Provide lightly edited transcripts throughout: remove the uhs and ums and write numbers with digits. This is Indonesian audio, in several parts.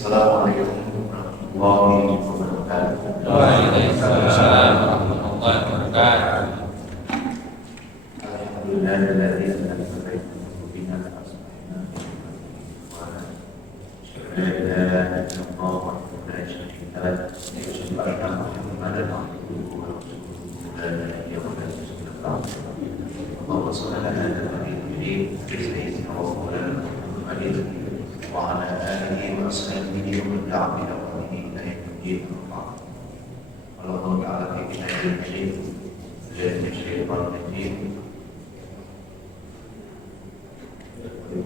Assalamualaikum warahmatullahi wabarakatuh. Waalaikumsalam warahmatullahi wabarakatuh. Alhamdulillahilladzi anzala bina asma'ina wa ala la ilaha illallah wa la syarika lahu asyhadu anna Muhammadan abduhu wa rasuluhu la ilaha illallah. Allahumma shalli ala nabiyyina sayyidina wa maulana Muhammadin wa ala alihi wa sahbihi wa man tabi'ahum bi ihsanin ila yaumil qiyamah. Allahumma ta'ala fi kitabihil dari syaitan rajim.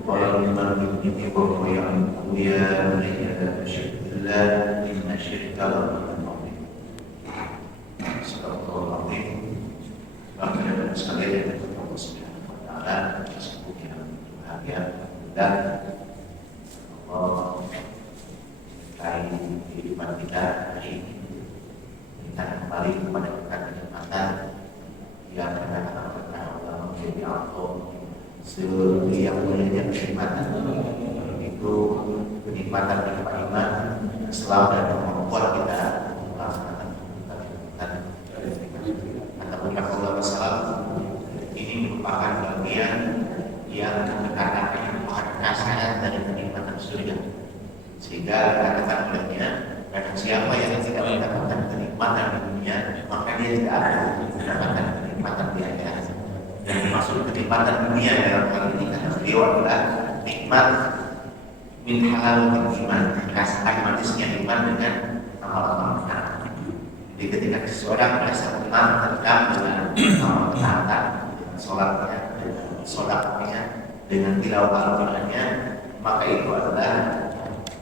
Qala liman yu'minu wa ya'lamu ya bunayya la inna syirka la dzulmun 'adzim. Subhanallah. Bapak dan sekalian, Allah Subhanahu wa taala sesungguhnya bahagia dan Allah menyertai kehidupan kita hari ini. Kita kembali kepada kenikmatan yang kadang-kadang Allah menjadi auto seperti yang mulianya kenikmatan itu kenikmatan iman selalu dan membuat kita melaksanakan kenikmatan. Ataupun Allah Wasallam ini merupakan bagian yang dikatakan merupakan syarat dari kenikmatan surga, sehingga dikatakan olehnya barang siapa yang tidak mendapatkan kenikmatan di dunia maka dia tidak akan mendapatkan kenikmatan di akhirat. Dan maksud kenikmatan dunia dalam hal ini kata beliau adalah nikmat min halal min iman, rasakan manisnya iman dengan amal-amal benar. Jadi ketika seseorang merasa iman tentang dengan amal ketaatan, dengan sholatnya, dengan sodaknya, dengan tilawah Al-Qur'annya, maka itu adalah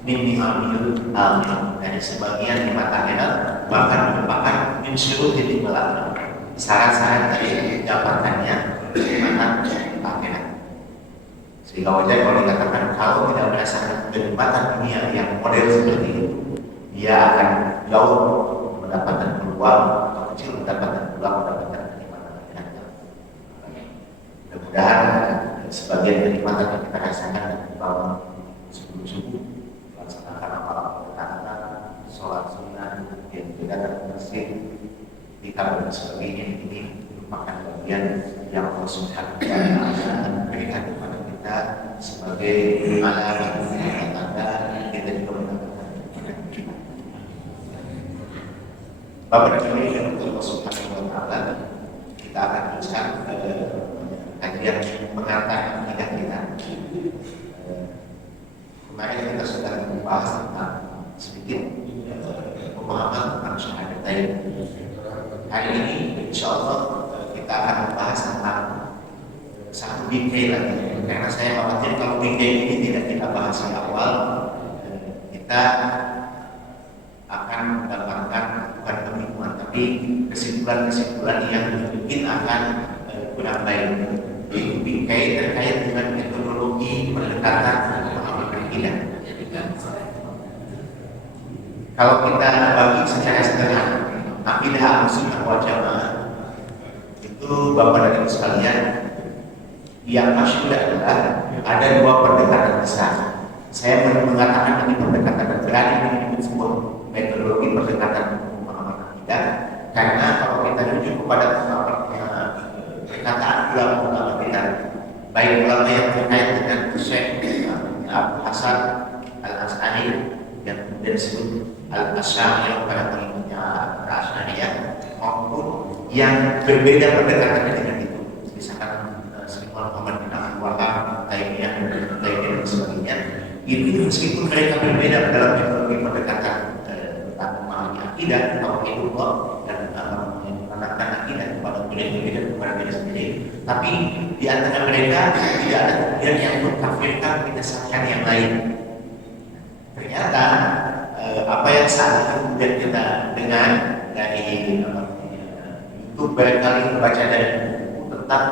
min ni'amil amin, dari sebagian nikmat akhirat, bahkan merupakan min syurutil iman, syarat-syarat dari dapatannya kenikmatan akhirat. Sehingga wajar kalau dikatakan kalau tidak merasakan kenikmatan dunia yang model seperti itu, dia akan jauh mendapatkan peluang atau kecil mendapatkan peluang mendapatkan kenikmatan akhirat. Mudah-mudahan sebagian kenikmatan yang kita rasakan dari bangun subuh-subuh, melaksanakan amal ketaatan, sholat sunnah, yang juga bersih, tikar dan sebagainya, ini merupakan bagian yang Allah Subhanahu wa taala berikan kepada kita sebagai alamat tanda kita juga mendapatkan kenikmatan. Bapak dan Ibu yang Allah Subhanahu wa taala, kita akan teruskan kajian pengantar akidah kita. Kemarin kita sudah membahas tentang sedikit pemahaman tentang syahadatain. Hari ini insya Allah kita akan membahas tentang satu bingkai lagi, karena saya khawatir kalau bingkai ini tidak kita bahas di awal, kita akan mendapatkan bukan pengumuman tapi kesimpulan-kesimpulan yang mungkin akan kurang baik. Itu bingkai terkait dengan metodologi pendekatan pemahaman akidah. Kalau kita bagi secara sederhana, akidah Ahlussunnah wal Jamaah itu Bapak dan Ibu sekalian, yang masyhur adalah ada dua pendekatan besar. Saya mengatakan ini pendekatan berani ini sebuah metodologi pendekatan pemahaman akidah, karena kalau kita rujuk kepada perkataan ulama-ulama kita, baik ulama yang terkait dengan Syekh Abu Hasan Al-As'ari yang kemudian disebut Al-Asy'ari pada pengikutnya Al-Asy'ariyah, maupun yang berbeda pendekatannya dengan itu, misalkan Syekh Muhammad bin Abdul Wahab, Taimiyah dan sebagainya. Ini meskipun mereka berbeda dalam metodologi pendekatan tentang memahami akidah atau ilmu dan menanamkan akidah kepada diri dan kepada diri sendiri, tapi di antara mereka tidak ada kemudian yang mengkafirkan kesalahan yang lain. Ternyata apa yang saat ini kemudian kita dengar dari YouTube, barangkali membaca dari buku tentang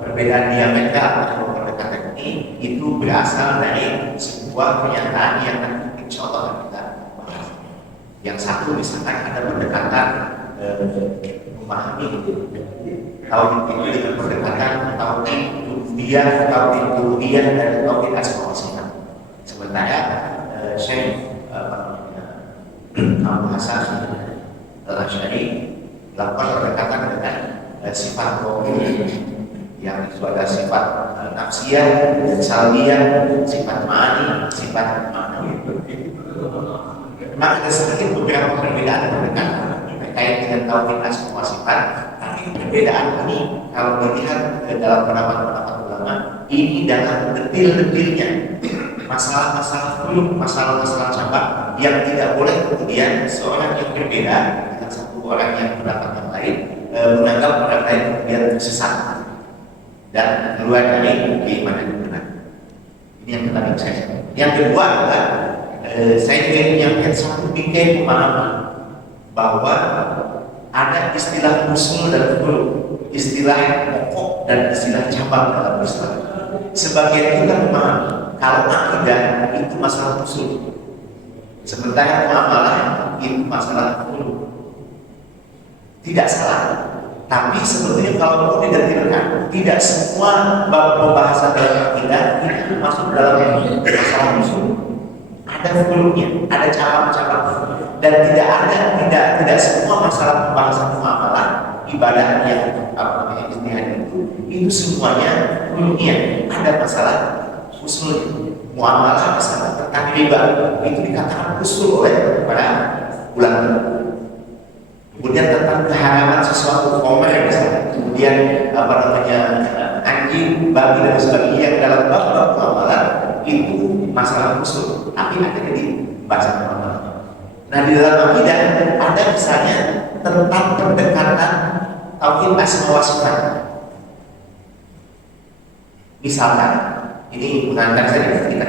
perbedaan diametral atau pendekatan ini, itu berasal dari sebuah pernyataan yang insya Allah kita bahas. Yang satu misalkan ada pendekatan memahami tauhid itu dengan pendekatan tauhid rububiyah, tauhid uluhiyah dan tauhid asma wa sifat. Sementara Syekh Abu Hasan Al-Asy'ari melakukan pendekatan dengan sifat qauliyah, yang itu ada sifat nafsiyah, salbiyah, sifat ma'ani, sifat ma'nawi. Memang ada sedikit beberapa perbedaan pendekatan terkait dengan tauhid asma wa sifat, tapi perbedaan ini kalau dilihat dalam pendapat ulama ini dalam detil-detilnya, masalah-masalah dulu, masalah-masalah cabang yang tidak boleh kemudian seorang yang berbeda dengan satu orang yang pendapat yang lain menganggap orang lain kemudian tersesat dan keluar dari keimanan yang benar. Ini yang pertama saya. Yang kedua adalah saya ingin menyampaikan satu bingkai pemahaman bahwa ada istilah usul dan furu, istilah pokok dan istilah cabang dalam Islam. Sebagian kita memahami kalau akidah itu masalah usul, sementara muamalah itu masalah furu. Tidak salah, tapi sebetulnya kalau mau didetilkan, tidak semua bab pembahasan dalam akidah itu masuk dalam masalah usul. Ada furu'nya, ada cabang-cabang, dan tidak semua masalah pembahasan muamalah ibadah yang ijtihad itu semuanya furu'nya. Ada masalah usul muamalah, masalah tentang riba itu dikatakan usul oleh para ulama. Kemudian tentang keharaman sesuatu khomer misalnya, kemudian anjing, babi dan sebagainya yang dalam bab muamalah itu masalah usul, tapi ada di bahasa muamalah. Nah di dalam akidah ada misalnya tentang pendekatan tauhid asma wa sifat. Misalkan ini mengantar saja kita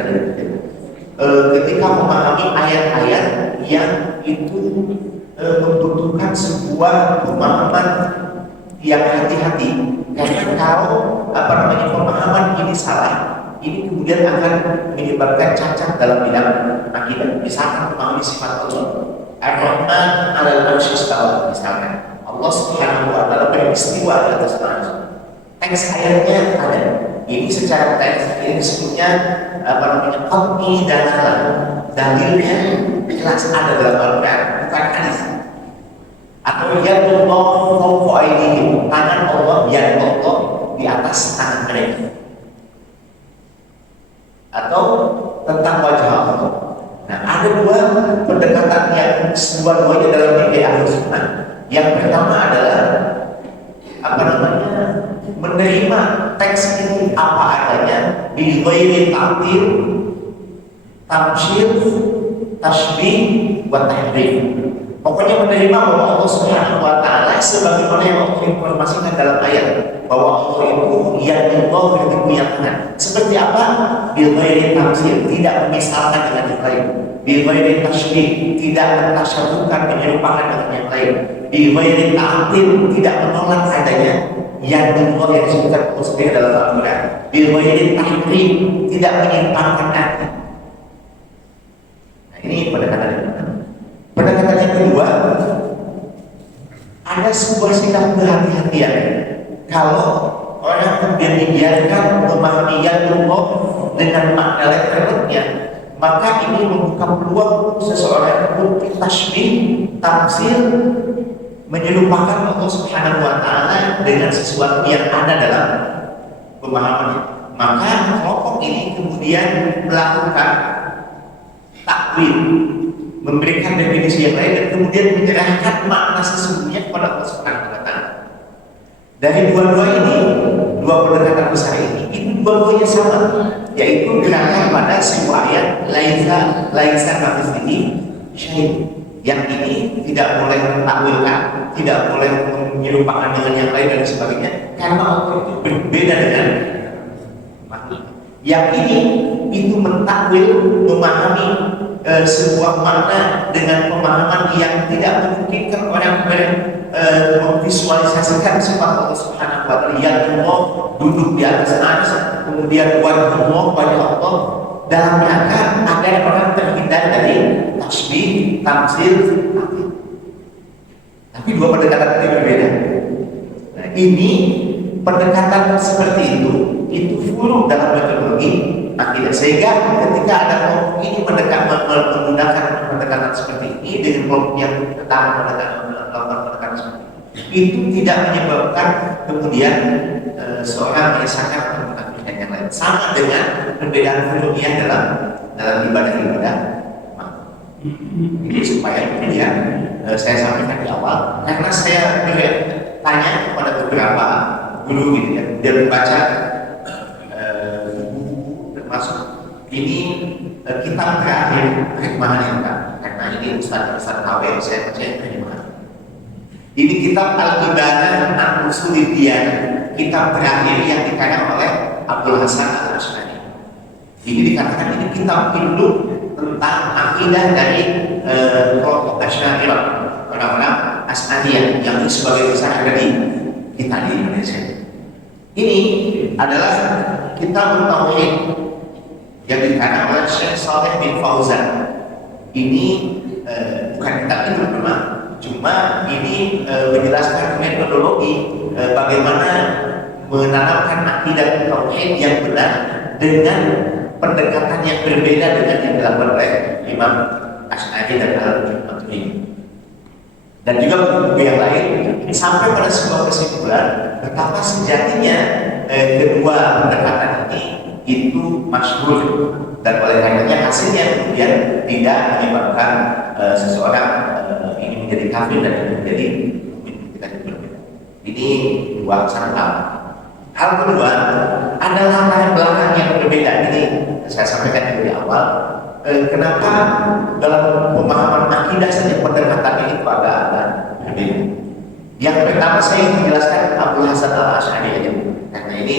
ketika memahami ayat-ayat yang itu membutuhkan sebuah pemahaman yang hati-hati, karena kalau pemahaman ini salah, ini kemudian akan menyebabkan cacat dalam bidang akidah. Misalkan memahami sifat Allah, Ar-Rahman 'alal 'arsy istawa, misalkan Allah Subhanahu wa taala beristiwa di atas arsy. Teks ayatnya ada. Ini secara teks ini disebutnya qat'i dalalah. Dalilnya jelas ada dalam Al-Quran, bukan hadis. Atau yadullah fawqa aydihim, tangan Allah, yad Allah di atas tangan mereka. Atau tentang wajah Allah. Nah, ada dua pendekatan yang dua-duanya dalam ide Ahlus Sunnah. Yang pertama adalah menerima teks ini apa adanya, bi ghairi ta'til, tamsyil, tasybih, wa tahrif. Pokoknya menerima bahwa Allah Subhanahu wa taala sebagaimana yang Allah informasikan dalam ayat, bahwa Allah itu yang tangan. Seperti apa? Bil ghairi tamsyil, tidak memisalkan dengan yang lain. Bil ghairi tasybih, tidak mentasyabuhkan, menyerupakan dengan yang lain. Bil ghairi ta'til, tidak menolak adanya yang disebutkan Allah sendiri dalam Al-Quran. Bil ghairi tahrif, tidak menyimpangkan arti. Nah, ini pendekatan yang pertama. Pendekatan yang kedua, ada sebuah sikap kehati-hatian. Kalau orang kemudian dibiarkan memahami Allah dengan makna letternya, maka ini membuka peluang seseorang untuk tasybih, tamsil, menyerupakan Allah Subhanahu wa taala dengan sesuatu yang ada dalam pemahamannya. Maka kelompok ini kemudian melakukan takwil, memberikan definisi yang lain dan kemudian menyerahkan makna sesungguhnya kepada Allah Subhanahu wa taala. Dari dua-dua ini, dua pendekatan besar ini, itu dua-duanya sama, yaitu gerakan pada sebuah ayat laisa kamitslihi syai'. Yang ini tidak boleh mentakwilkan, tidak boleh menyerupakan dengan yang lain dan sebagainya, karena Allah itu berbeda dengan makhluk. Yang ini itu mentakwil, memahami sebuah makna dengan pemahaman yang tidak memungkinkan orang memvisualisasikan sifat Allah Subhanahu wa taala yang Allah duduk di atas arsy, kemudian wajah Allah dalam rangka agar orang terhindar dari tasybih, tamsil, takwil. Tapi dua pendekatan itu berbeda. Nah, ini pendekatan seperti itu furu dalam metodologi akidah. Sehingga ketika ada kelompok ini menggunakan pendekatan seperti ini dengan kelompok yang tetap melakukan pendekatan seperti itu tidak menyebabkan kemudian seorang menyesalkan atau mengatakan yang lain. Sama dengan perbedaan filsafat dalam ibadah-ibadah. Ini supaya kemudian saya sampaikan di awal, karena saya tanya kepada beberapa guru gitu ya, dia membaca buku termasuk ini kitab terakhir Hikmahan Indah, karena ini Ustaz KW saya percaya Hikmahan. Ini kitab Al-Ibanah An-Usulid Diyanah, kitab terakhir yang dikarang oleh Abdul Hasan Al-Asy'ari. Ini dikatakan ini kitab induk tentang akidah dari kelompok Asy'ariyah, orang-orang Asy'ariyah yang sebagai besar ada di kita di Indonesia. Ini adalah kitab Tauhid yang dikarang oleh Syekh Shalih bin Fauzan. Ini bukan kitab itu memang, cuma ini menjelaskan metodologi bagaimana menanamkan akidah Tauhid yang benar dengan pendekatan yang berbeda dengan yang dilakukan oleh Imam Asy'ari dan Al-Maturidi. Dan juga buku yang lain sampai pada sebuah kesimpulan betapa sejatinya kedua pendekatan ini itu masyhur, dan oleh karenanya hasilnya kemudian tidak menyebabkan seseorang ini menjadi kafir dan menjadi mukmin ketika berbeda. Ini dua sangat lama. Hal kedua ada latar belakang yang berbeda. Ini saya sampaikan dari awal. Kenapa dalam pemahaman akidah saja pendekatan ini agak berbeda? Yang pertama saya ingin menjelaskan Abdul Hasan Al-Asy'ari aja, karena ini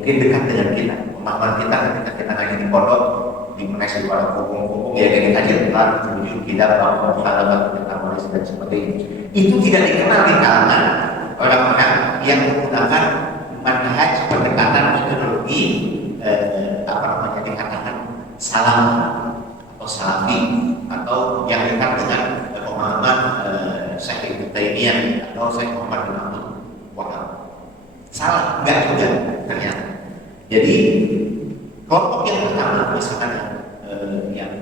mungkin dekat dengan kita. Pemahaman kita ketika kita ngaji di pondok, di mengaji pada kumpul-kumpul ya dari kajian tentang tujuh kitab, muhalabat, metamoris dan sebagainya. Itu tidak dikenal di kalangan orang-orang yang menggunakan manhaj pendekatan metodologi dikatakan salam atau salafi, atau yang dekat dengan pemahaman Syekh Ibnu Taimiyah atau Syekh Muhammad bin Abdul Wahab. Salah, enggak juga ternyata. Jadi kelompok yang pertama misalkan yang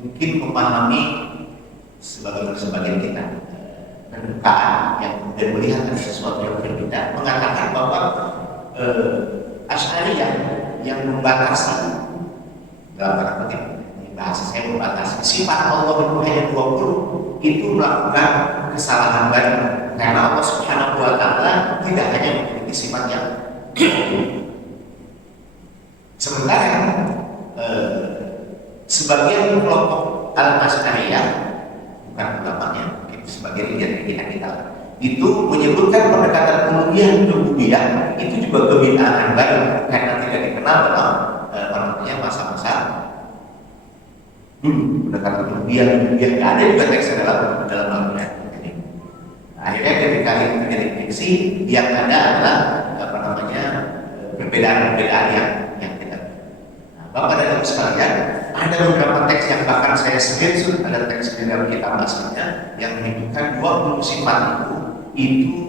mungkin memahami sebagian kita kedukaan yang kemudian melihat ada sesuatu yang berbeda, mengatakan bahwa Asy'ariyah yang membatasi dalam tanda kutip, bahasa saya membatasi sifat Allah itu hanya 20, itu melakukan kesalahan baru, karena Allah Subhanahu wa Ta'ala tidak hanya memiliki sifat yang sementara sebagian kelompok Al-Asy'ariyah, bukan ulamanya, sebagian keyakinan kita itu menyebutkan pendekatan uluhiyah rububiyah itu juga kebid'ahan baru, karena tidak dikenal dalam masa-masa dulu. Pendekatan uluhiyah tidak ada juga teks dalam Al-Quran. Akhirnya ketika itu terjadi friksi, yang ada adalah perbedaan-perbedaan yang kita. Bapak dan Ibu sekalian, ada beberapa teks yang bahkan saya screenshot, ada teks di dalam kitab aslinya yang menyebutkan 20 sifat itu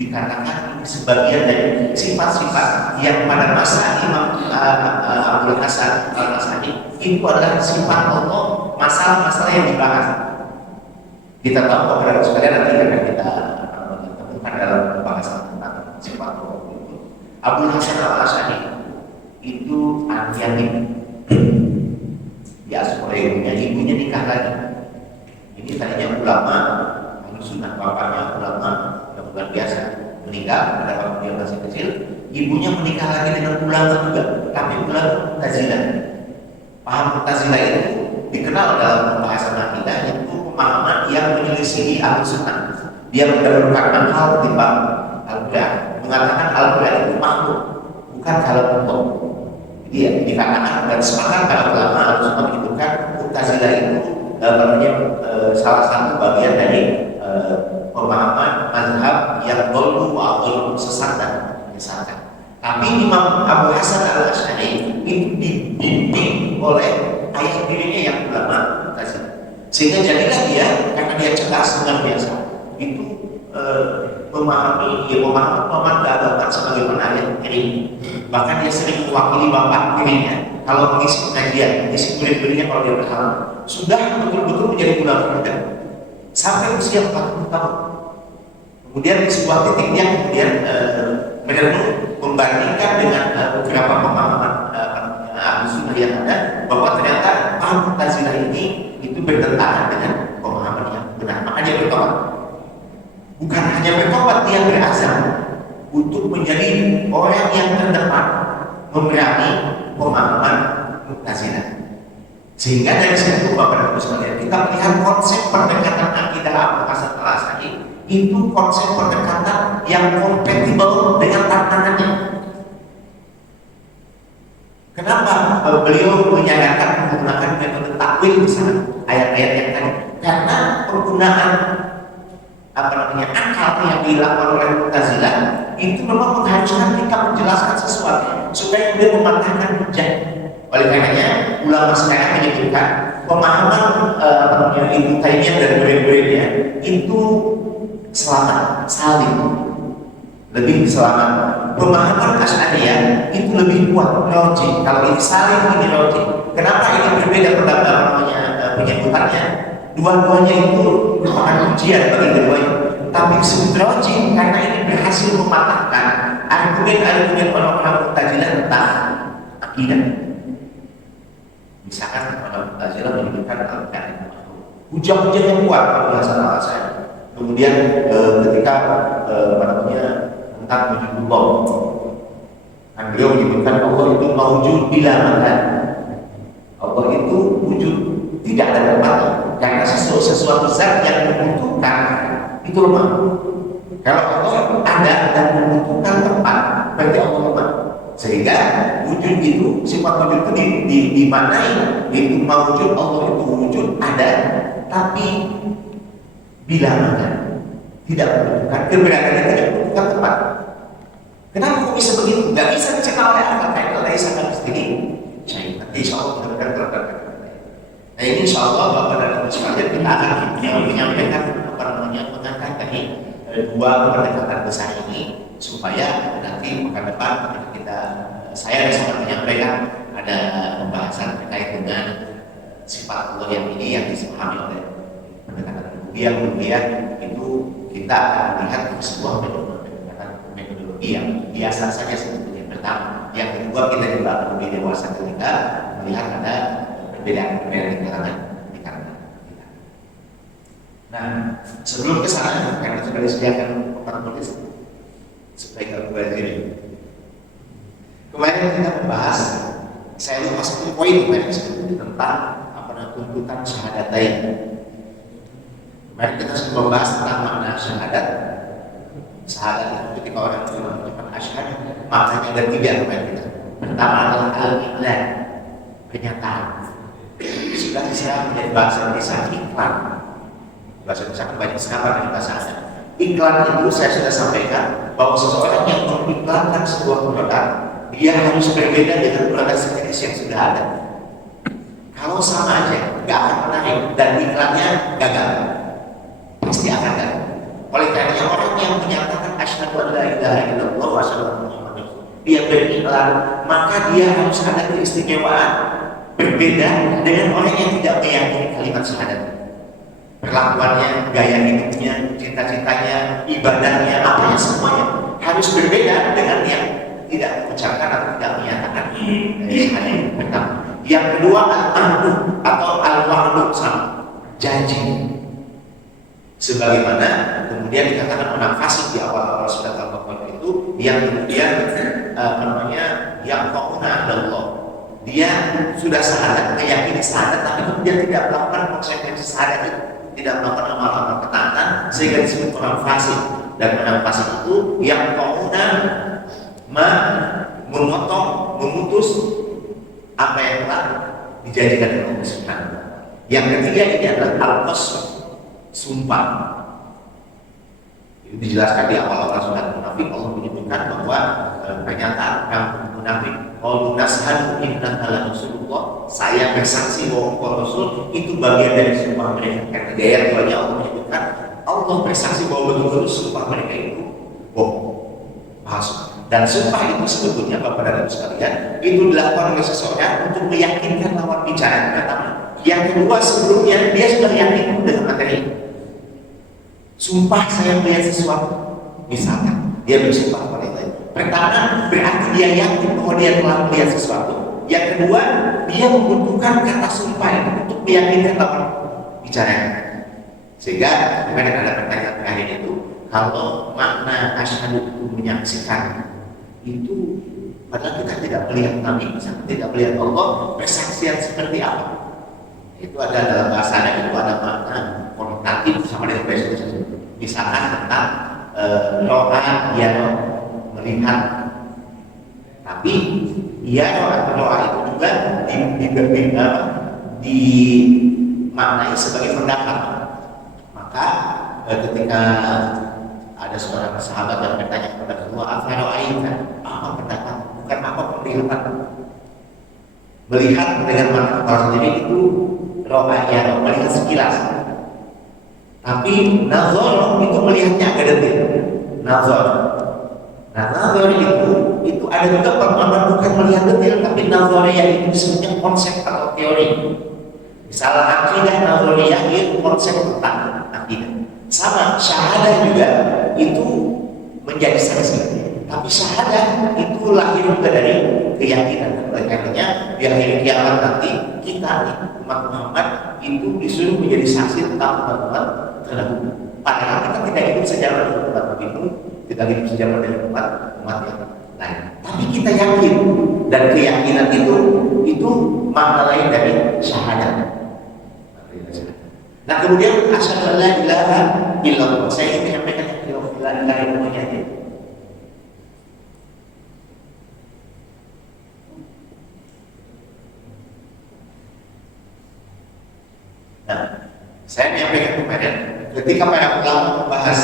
dikatakan sebagian dari sifat-sifat yang pada masa Imam Abdul Hasan Al-Asy'ari itu adalah sifat Allah, masalah-masalah yang dibahas. Kita tahu beberapa sekalian nanti akan kita temukan dalam pembahasan tentang sifat Allah itu. Abdul Hasan Al-Asy'ari itu yatim, diasuh oleh ibunya nikah lagi. Ini tadinya ulama, sunnah, bapaknya ulama yang luar biasa, meninggal pada waktu dia masih kecil. Ibunya menikah lagi dengan ulama juga, tapi ulama Mu'tazilah. Paham Mu'tazilah itu dikenal dalam pembahasan akidah itu pemahaman yang menyelisihi Ahlussunnah. Dia mendahulukan hal timbang Al-Quran, mengatakan Al-Quran itu makhluk, bukan kalam Allah. Jadi dikatakan dan sepakat para ulama Ahlussunnah menyebutkan Mu'tazilah itu salah satu bagian dari pemahaman mazhab yang dulu atau sesat dan menyesatkan. Tapi Imam Abu Hasan Al-Asy'ari itu dibimbing oleh ayah dirinya yang ulama Mu'tazilah, sehingga jadilah dia, karena dia cerdas dengan biasa, itu pemahaman keagamaan sebagaimana ayat ini. Bahkan dia sering mewakili bapak dirinya kalau mengisi pengajian, mengisi murid-muridnya kalau dia berhalang. Sudah betul-betul menjadi ulama muda sampai usia 40 tahun. Kemudian di sebuah titik dia kemudian merenung membandingkan dengan beberapa pemahaman ahli sunnah yang ada, bahwa ternyata paham Mu'tazilah ini itu bertentangan dengan pemahaman yang benar. Maka dia bertobat. Bukan hanya bertobat, dia berazam untuk menjadi orang yang terdepan memerangi pemahaman Mu'tazilah. Sehingga dari situ Bapak dan Ibu sekalian, kita melihat konsep pendekatan akidah Abu Hasan Al-Asy'ari itu konsep pendekatan yang kompatibel dengan tantangannya. Kenapa beliau menyarankan menggunakan metode takwil misalnya ayat-ayat yang tadi? Karena penggunaan akal yang dilakukan oleh Mu'tazilah itu memang mengharuskan kita menjelaskan sesuatu supaya dia mematahkan hujah. Oleh karenanya ulama sekarang menyebutkan pemahaman Ibnu Taimiyah dan murid-muridnya itu selamat, saling lebih selamat. Pemahaman Asy'ariyah itu lebih kuat, roji. Kalau ini saling, ini roji. Kenapa ini berbeda penyebutannya? Dua-duanya itu merupakan ujian bagi keduanya. Tapi disebut roji karena ini berhasil mematahkan argumen-argumen orang-orang Mu'tazilah tentang akidah. Misalkan orang Mu'tazilah menyebutkan al-kalim hujah-hujah yang kuat pada masalah saya. Kemudian ketika tentang wujudullah, kan beliau menyebutkan Allah itu mawjud bila makan. Allah itu wujud, tidak ada tempatnya, karena sesuatu zat yang membutuhkan itu lemah. Kalau Allah ada dan membutuhkan tempat, berarti Allah lemah. Sehingga wujud itu, sifat wujud itu dimaknai itu mawjud, Allah itu wujud ada, tapi bila makan, tidak membutuhkan keberadaannya, tidak membutuhkan tempat. Kenapa kok bisa begitu? Gak bisa dicegah oleh akal, karena Allah sangat mesti insya Allah kita akan nah ini insya Allah Bapak dan Ibu sekalian kita akan menyampaikan mengangkat tadi dua pendekatan besar ini supaya nanti pekan depan ketika saya bisa menyampaikan ada pembahasan terkait dengan sifat Allah yang ini yang disepahami oleh pendekatan rububiyah itu kita akan melihat sebuah metodologi yang biasa saja sebetulnya. Pertama, yang kedua kita juga lebih dewasa ketika melihat ada perbedaan-perbedaan di kalangan kita. Nah, sebelum ke sana karena sudah disediakan papan tulis supaya kalau belajar. Kemarin kita membahas, saya lupa satu poin kemarin tentang tuntutan syahadatain. Kemarin kita sudah membahas tentang makna syahadat. Syahadat itu ketika orang itu mengucapkan asyhadu, maknanya ada tiga kemarin kita. Pertama adalah al-iqlan, pernyataan. Sudah bisa menjadi bahasa Indonesia iklan. Bahasa Indonesia kan banyak sekali dari bahasanya. Iklan itu saya sudah sampaikan bahwa seseorang yang mengiklankan sebuah produk, dia harus berbeda dengan produk sejenis yang sudah ada. Kalau sama aja, nggak akan menarik dan iklannya gagal, pasti akan gagal. Oleh karena orang yang menyatakan asyhadu an la ilaha illallah wa asyhadu anna muhammadar rasulullah, dia beriklan, maka dia harus ada keistimewaan berbeda dengan orang yang tidak meyakini kalimat syahadat. Perlakuannya, gaya hidupnya, cita-citanya, ibadahnya, apanya semuanya harus berbeda dengan yang tidak mengucapkan atau tidak menyatakan syahadat pertama. Yang kedua al-ahdu atau al-wa'du, sama janji. Sebagaimana kemudian dikatakan orang fasik di awal-awal surat Al-Baqarah itu yang kemudian yang fauna Allah. Dia sudah syahadat, meyakini syahadat, tapi kemudian tidak melakukan konsekuensi syahadat itu, tidak melakukan amal-amal ketaatan, sehingga disebut orang fasik. Dan orang fasik itu yang fauna memotong, memutus apa yang telah dijanjikan oleh Allah Subhanahu wa Ta'ala. Yang ketiga ini adalah al-qasam, sumpah. Itu dijelaskan di awal-awal surat Munafik. Allah menyebutkan bahwa pernyataan orang munafik, qalu nashhadu innaka la rasulullah, saya bersaksi bahwa engkau rasul, itu bagian dari sumpah mereka. Karena di ayat 2-nya Allah menyebutkan Allah bersaksi bahwa betul-betul sumpah mereka itu palsu. Dan sumpah itu sebetulnya Bapak dan Ibu sekalian itu dilakukan oleh seseorang untuk meyakinkan lawan bicara pertama. Yang kedua, sebelumnya dia sudah yakin dengan materi. Sumpah saya melihat sesuatu, misalkan dia bersumpah kepada Allah. Pertama, berarti dia yakin bahwa dia telah melihat sesuatu. Yang kedua, dia membutuhkan kata sumpah itu untuk meyakinkan lawan bicaranya. Sehingga kemudian ada pertanyaan terakhir itu, kalau makna asyhadu itu menyaksikan, itu padahal kita tidak melihat Nabi, tidak melihat Allah, persaksian seperti apa? Itu ada dalam bahasa itu ada makna konotatif sama dengan presiden. Misalkan tentang doa yang melihat, tapi doa itu juga dimaknai sebagai pendapat. Maka ketika ada seorang sahabat yang bertanya kepada Rasulullah, apa pendapat? Bukan apa penglihatan. Melihat dengan mata kepala sendiri itu ro'ayah, melihat sekilas. Tapi nazar itu melihatnya agak detail. Nazar. Nah, nazar itu ada juga pemahaman bukan melihat detail, tapi nazariyah itu disebutnya konsep atau teori. Misalnya akidah nazariyah itu konsep tentang akidah. Sama syahadah juga itu menjadi saksi. Tapi syahadah itu lahir juga dari keyakinan. Oleh karenanya di akhir kiamat nanti kita umat Muhammad itu disuruh menjadi saksi tentang umat terdahulu. Padahal kita tidak hidup sejarah dengan umat itu, tidak hidup sejarah dengan umat yang lain. Tapi kita yakin dan keyakinan itu makna lain dari syahadat. Nah kemudian asyhadu an la ilaha illallah. Saya ingin menyampaikan la ilaha illallahnya aja. Nah, saya menyampaikan kemarin ketika para ulama membahas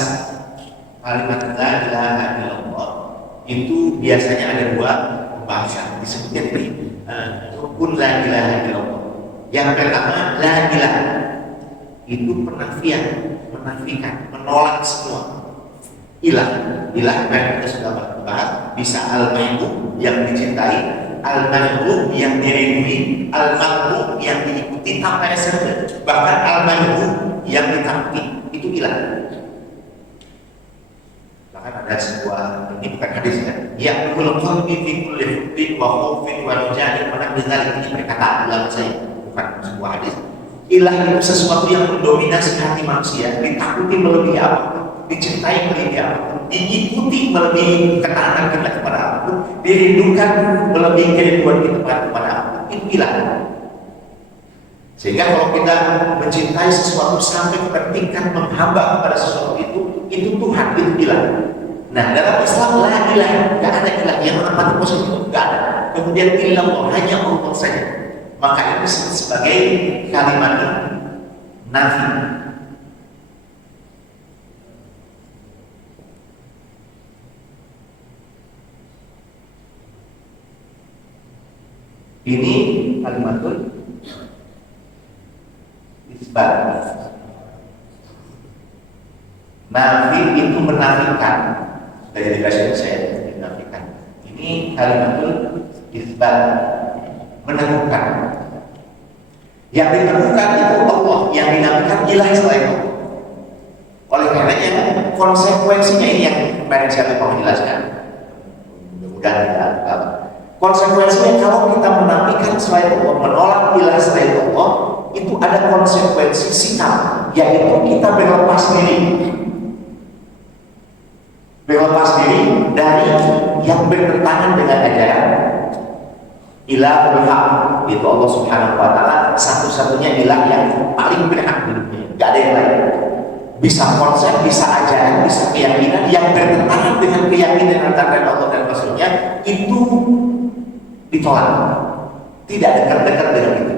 kalimat la ilaha illallah itu biasanya ada dua pembahasan disebutnya dari rukun la ilaha illallah. Yang pertama la ilaha itu penafian, menafikan, menolak semua ilah yang kita sudah bahas, bisa al-mahbub yang dicintai, al-mahbub yang diridhoi, al-mahbub yang diikuti tanpa esennya, bahkan al-mahbub yang ditakuti, itu ilah. Bahkan ada sebuah, ini bukan hadis ya, ya'mul qalbi fi kulli hubbin wa khawfin wa raja'in wa nahwi dzalik, ini perkataan ulama saya, bukan sebuah hadis. Ilah itu sesuatu yang mendominasi hati manusia, ditakuti melebihi apapun, dicintai melebihi apapun, diikuti melebihi ketaatan kita kepada apapun, dirindukan melebihi kerinduan kita kepada apapun, itu ilah. Sehingga kalau kita mencintai sesuatu sampai ke tingkat menghamba kepada sesuatu itu Tuhan, itu ilah. Nah dalam Islam la ilah, tidak ada ilah yang menempati posisi itu, tidak ada. Kemudian illallah, hanya Allah saja. Maka itu disebut sebagai kalimat nafi. Ini kalimatul isbat. Nafi itu menafikan. Dari bahasa saya menafikan. Ini kalimatul isbat, meneguhkan. Yang diteguhkan itu Allah, yang dinafikan ilah selain Allah. Oleh karenanya konsekuensinya ini yang kemarin saya mau jelaskan. Mudah-mudahan tidak. Konsekuensinya kalau kita menafikan selain Allah, menolak ilah selain Allah, itu ada konsekuensi sikap, yaitu kita berlepas diri. Berlepas diri dari yang bertentangan dengan ajaran ilahul haq, itu Allah Subhanahu wa taala satu-satunya ilah yang paling berhak di dunia, tidak ada yang lain. Bisa konsep, bisa ajaran, bisa keyakinan yang bertentangan dengan keyakinan antara Allah dan Rasulnya itu ditolak, tidak dekat-dekat dengan itu.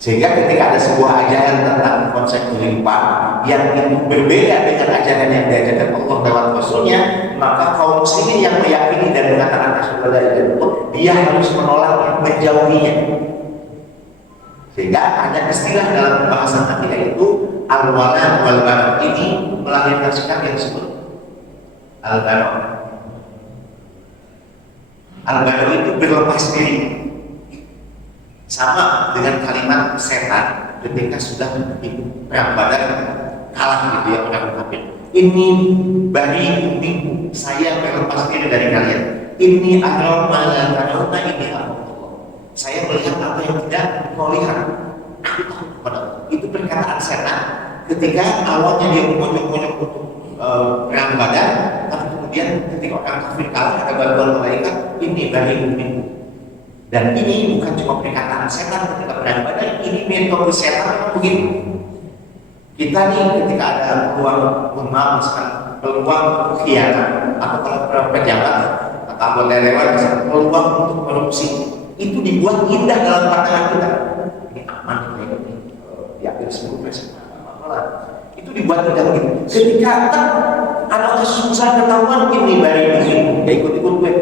Sehingga ketika ada sebuah ajaran tentang konsep kehidupan yang itu berbeda dengan ajaran yang diajarkan Allah lewat Rasulnya, maka kaum muslimin yang meyakini dan mengatakan asyhadu an la ilaha illallah, dia harus menolaknya, menjauhinya. Sehingga ada istilah dalam pembahasan akidah itu al-wala wal bara, ini melahirkan sikap yang disebut al-bara. Al-Baro itu berlepas diri. Sama dengan kalimat setan ketika sudah di perang Badar kalah gitu ya orang kafir. Ini bari minggu, saya berlepas diri dari kalian. Ini adalah malah karena ini Allah. Saya melihat apa yang tidak kau lihat. Aku tahu kepada itu perkataan setan ketika awalnya dia monyok-monyok untuk perang Badar, tapi kemudian ketika orang kafir kalah ada bantuan malaikat, ini bari minggu. Dan ini bukan cuma perkataan setan ketika perang Badar, ini metode setan memang begitu. Kita nih ketika ada peluang misalkan peluang khianat atau kalau pejabat atau anggota dewan misalkan peluang untuk korupsi itu dibuat indah dalam pandangan kita. Ini aman ini diambil 10% malah itu dibuat indah begitu. Ketika ada kesusahan ketahuan ini bari ini ya ikut-ikut gue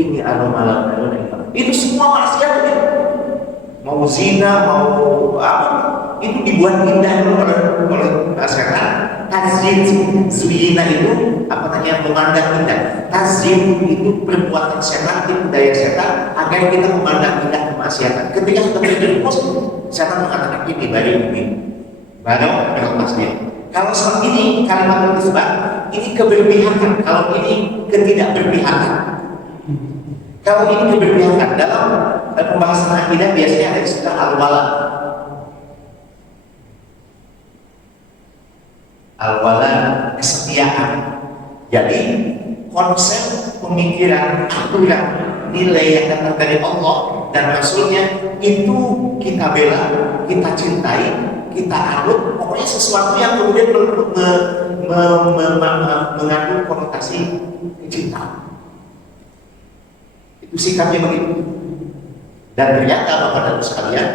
ini malam itu semua maksiat begitu. Mau zina mau apa itu dibuat indah oleh setan. Tazyin zuyina itu apa namanya memandang indah. Tazyin itu perbuatan setan, itu daya setan agar kita memandang indah kemaksiatan. Ketika sudah terjadi setan mengatakan ini baru berlepas diri. Kalau seperti ini kalimat nisbah ini keberpihakan, kalau ini ketidakberpihakan. Kalau ini keberpihakan dalam pembahasan akidah biasanya ada istilah al-wala. Al-wala kesetiaan. Jadi konsep pemikiran aturan nilai yang datang dari Allah dan Rasulnya itu kita bela, kita cintai, kita anut. Pokoknya sesuatu yang kemudian mengandung konotasi kecintaan. Itu sikapnya begitu. Dan ternyata Bapak dan Ibu sekalian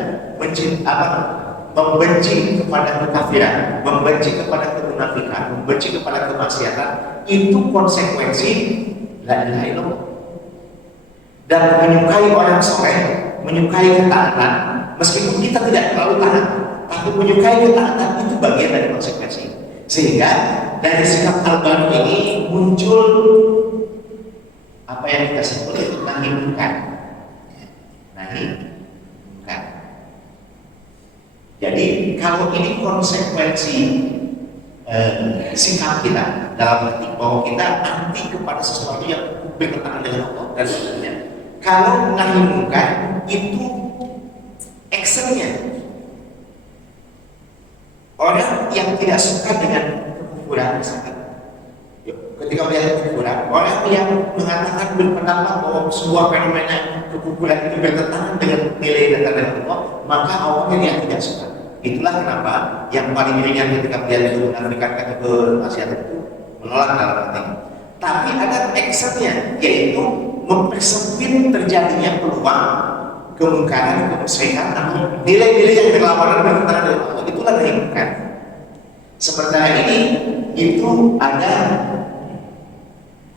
membenci kepada kekafiran, membenci kepada kemunafikan, membenci kepada kemaksiatan itu konsekuensi la ilaha illallah. Dan menyukai orang soleh, menyukai ketaatan, meskipun kita tidak terlalu taat, tapi menyukai ketaatan itu bagian dari konsekuensi. Sehingga dari sikap Al-Baro ini muncul apa yang kita sebut itu nahi munkar. Jadi kalau ini konsekuensi sikap kita dalam arti bahwa kita anti kepada sesuatu yang bertentangan dengan Allah dan sebagainya. Kalau nahi munkar itu actionnya orang yang tidak suka dengan kekufuran misalkan. Ketika melihat kekufuran, orang yang mengatakan berpendapat bahwa sebuah fenomena kekufuran itu bertentangan dengan nilai dasar dari Allah, maka awalnya dia tidak suka. Itulah kenapa yang paling ringan ketika melihat kemunafikan atau kemaksiatan itu menolak dalam hati. Tapi ada actionnya, yaitu mempersempit terjadinya peluang kemungkaran, kemusyrikan atau nilai-nilai yang berlawanan bertentangan dengan Allah. Itulah nahi munkar. Sementara ini itu ada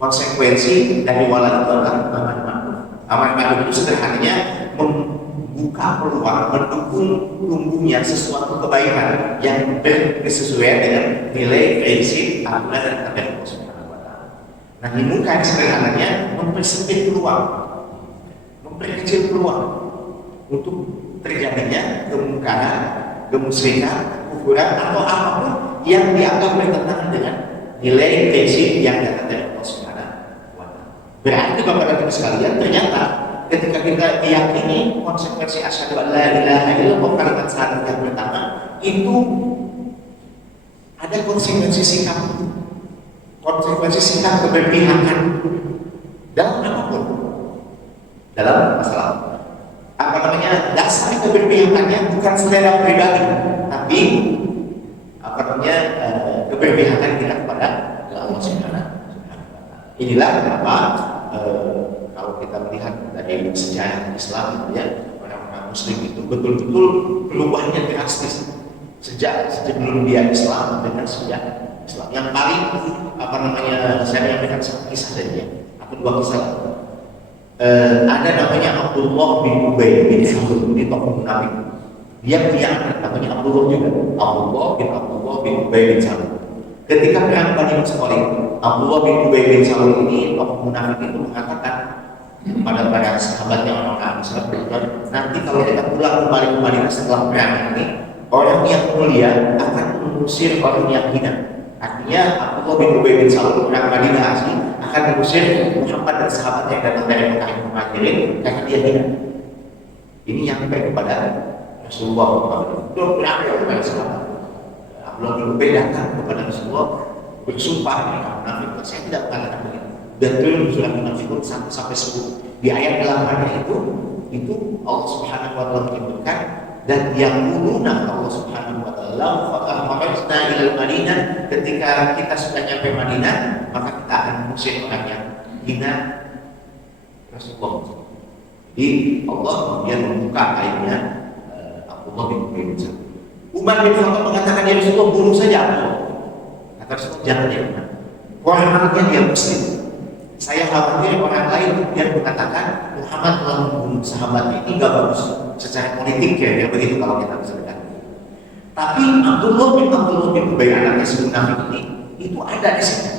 konsekuensi dari wala itu adalah amar ma'ruf. Amar ma'ruf itu sederhananya membuka peluang, mendukung tumbuhnya sesuatu kebaikan yang berkesesuaian dengan nilai prinsip aturan dan tanda Allah Subhanahu wa Ta'ala. Nah, nahi munkar sederhananya mempersempit peluang, memperkecil peluang untuk terjadinya kemungkaran, kemusyrikan, kufuran atau apapun yang dianggap bertentangan dengan nilai prinsip yang datang dari Allah Subhanahu. Berarti Bapak dan Ibu sekalian, ternyata ketika kita meyakini konsekuensi asyhadu an la ilaha illallah kalimat syahadat yang pertama itu ada konsekuensi sikap keberpihakan dalam apapun, dalam masalah apa namanya dasar keberpihakannya bukan selera pribadi, tapi apa namanya keberpihakan kita kepada Allah Subhanahu. Inilah kenapa kalau kita melihat dari sejarah Islam ya, orang-orang Muslim itu betul-betul perubahannya drastis sejak sebelum dia Islam dengan sejak Islam. Yang paling apa namanya saya menyampaikan satu kisah dari dia, atau dua kisah. Ada namanya Abdullah bin Ubay bin Salul, ini tokoh munafik. Dia punya anak namanya Abdullah juga, Abdullah bin Ubay bin Salul. Ketika perang Bani Mustaliq, Abdullah bin Ubay bin Salul ini tokoh munafik itu mengatakan, pada para sahabatnya orang-orang sahabat. Nanti kalau kita pulang kembali ke Madinah setelah perang ini, orang yang mulia akan mengusir orang yang hina. Artinya Abdullah bin Ubay bin Salul orang Madinah asli akan mengusir Muhammad dan sahabat yang datang dari Mekah yang Muhajirin karena dia hina. Ini yang baik kepada Rasulullah. Itu berapa kepada sahabat. Abdullah bin Ubay datang kepada Rasulullah bersumpah dengan munafik. Saya tidak mengatakan begitu. Dan turun surah Munafikun 1 sampai 10. Di ayat 8 itu Allah Subhanahu wa taala menyebutkan dan yang menggunakan Allah Subhanahu wa taala fahamna ilal Madinah, ketika kita sudah nyampe Madinah maka kita akan mengusir orang yang hina Rasulullah. Jadi Allah kemudian membuka aibnya Abdullah bin Ubay bin Salul. Umar bin Khattab mengatakan ya Rasulullah bunuh saja Abdullah. Kata Rasulullah jangan ya Umar. Orangnya dia muslim. Saya khawatir orang lain kemudian mengatakan Muhammad telah membunuh sahabatnya. Ini nggak bagus secara politik ya, begitu kalau kita bisa lihat. Tapi Abdullah bin Ubay anaknya si munafik ini itu ada di sini.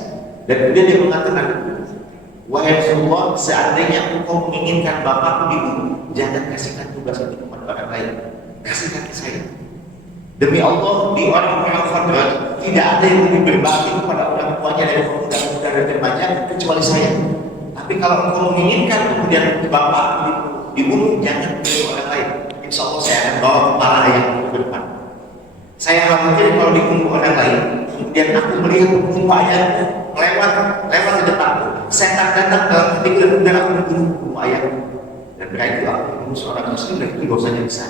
Dan kemudian dia mengatakan, wahai Rasulullah, seandainya engkau menginginkan bapakku dibunuh, jangan kasihkan tugas itu kepada orang lain, kasihkan ke saya. Demi Allah, di orang-orang Khazraj tidak ada yang lebih berbakti kepada orang tuanya dari pemuda-pemuda dan remaja kecuali saya. Tapi kalau engkau menginginkan kemudian bapak dibunuh, jangan pilih orang lain. Insya Allah saya akan bawa kepala ayahmu ke depan. Saya khawatir kalau dibunuh orang lain, kemudian aku melihat kepala ayahmu lewat di depanku. Setan datang dalam hatiku dan kemudian aku membunuh ayahmu. Dan berarti aku membunuh seorang muslim dan itu dosanya besar.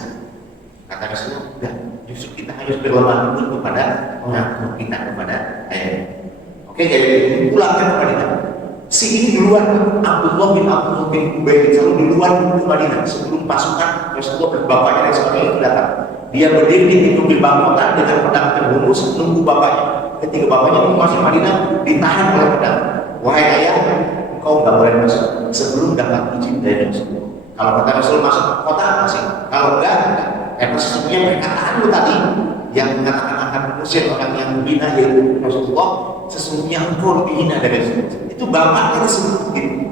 Kata Rasulullah, enggak. Justru kita harus berlemah lembut kepada orang tua kita, kepada ayah. Oke, jadi pulangkan ke Madinah. Si ini duluan, Abdullah bin Ubay bin Salul duluan ke Madinah sebelum pasukan Rasulullah bapaknya dan saudara itu datang. Dia berdiri di pintu gerbang kota dengan pedang terbungkus menunggu bapaknya. Ketika bapaknya masuk Madinah, ditahan oleh pedang. Wahai ayah, engkau nggak boleh masuk sebelum dapat izin dari Rasulullah. Kalau kata Rasul masuk ke kota masih, kalau enggak. Karena sesungguhnya perkataanmu tadi yang mengatakan akan mengusir orang yang menghina yaitu Rasulullah, sesungguhnya engkau lebih hina dari Rasulullah. Itu bapaknya disebut begitu.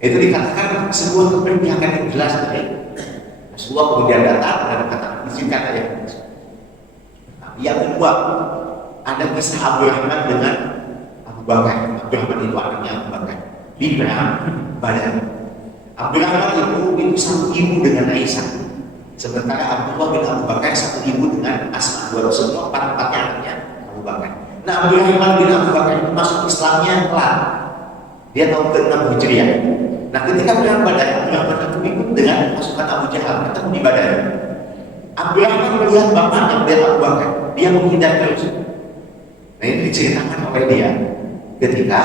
Itu dikatakan sebuah keberpihakan yang jelas dari Rasulullah. Kemudian datang dan katakan izinkan aja. Nah, yang kedua ada kisah Abdurrahman dengan Abu Bakar. Abdurrahman itu anaknya Abu Bakar di perang Badar. Abdurrahman itu satu ibu dengan Aisyah. Sementara Abdullah bin Abu Bakar satu ibu dengan Asma, dua semua empat-empatnya anaknya Abu Bakar. Nah, Abdurrahman bin Abu Bakar itu masuk Islamnya telat. Dia tahun ke-6 Hijriah. Nah, ketika perang Badar, Abdurrahman itu ikut dengan pasukan Abu Jahal ketemu di Badar. Abdurrahman melihat bapaknya melihat Abu Bakar, dia menghindar terus. Nah, ini diceritakan oleh dia ketika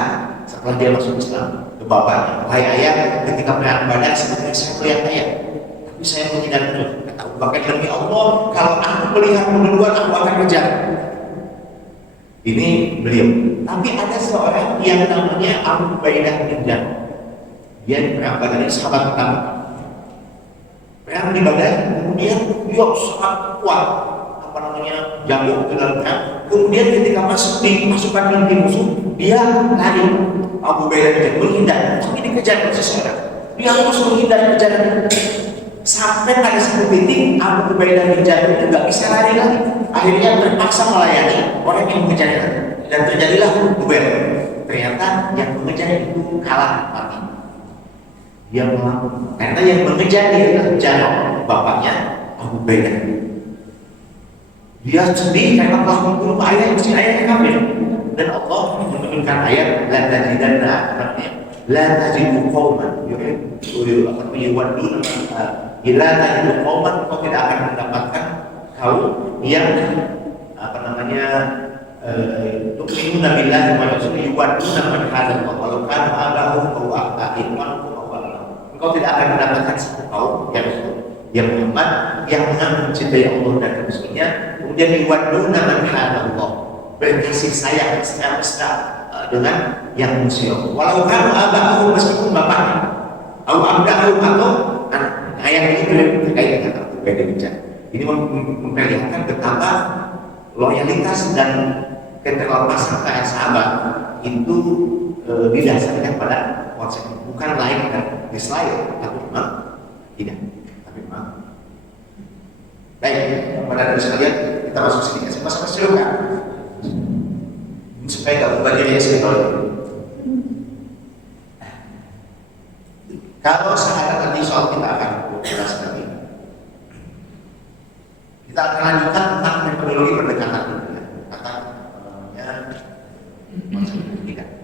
setelah dia masuk Islam ke bapaknya. Wahai ayah, ketika perang Badar sebenarnya saya melihat ayah, tapi saya menghindar terus. Abu Bakar, demi Allah, kalau aku melihat duluan aku akan kejar. Ini beliau. Tapi ada seorang yang namanya Abu Ubaidah bin Jarrah. Dia di perang Badar, ini sahabat pertama. Perang di Badar, kemudian dia sangat kuat, jago ke dalam perang. Kemudian ketika masuk di pasukan inti musuh, dia lari. Abu Ubaidah bin Jarrah menghindar, tapi dikejar oleh seseorang. Dia terus menghindar kejaran. Sampai pada satu titik Abu Ubaidah bin Jarrah itu nggak bisa lari lagi. Akhirnya terpaksa melayani orang yang mengejarnya dan terjadilah duel. Ternyata yang mengejar itu kalah mati. Dia melawan karena yang mengejar dia adalah Jarrah, bapaknya Abu Ubaidah. Dia sedih karena telah membunuh ayah, mesti ayahnya kafir. Dan Allah menurunkan ayat la tajidanna la tajidu qauman yuwadduna ila tajidu qauman, kau tidak akan mendapatkan kaum yang tu'minuna billahi wa rasulihi yuwadduna man hadha Allah walau kana abahum aw abna'ahum aw abna'ahum. Engkau tidak akan mendapatkan satu kaum yang Muhammad yang mencintai Allah dan Rasulnya, kemudian yuwadduna man hadha Allah, berkasih sayang mesra dengan yang musuh. Walau kan abahum, meskipun bapaknya, atau abdahum atau ayah itu terkait dengan Abu Ubaidah bin Jarrah. Ini memperlihatkan betapa loyalitas dan keterlepasan para sahabat itu didasarkan pada konsep bukan lain dan Israel, tapi memang tidak. Tapi memang baik. Kepada sekalian, kita masuk sini. Sama-sama silakan. Supaya tidak berbagi yang saya tahu. Kalau syahadat tadi soal kita akan bahas lagi. Kita akan lanjutkan tentang metodologi pendekatan kata konsep pendidikan.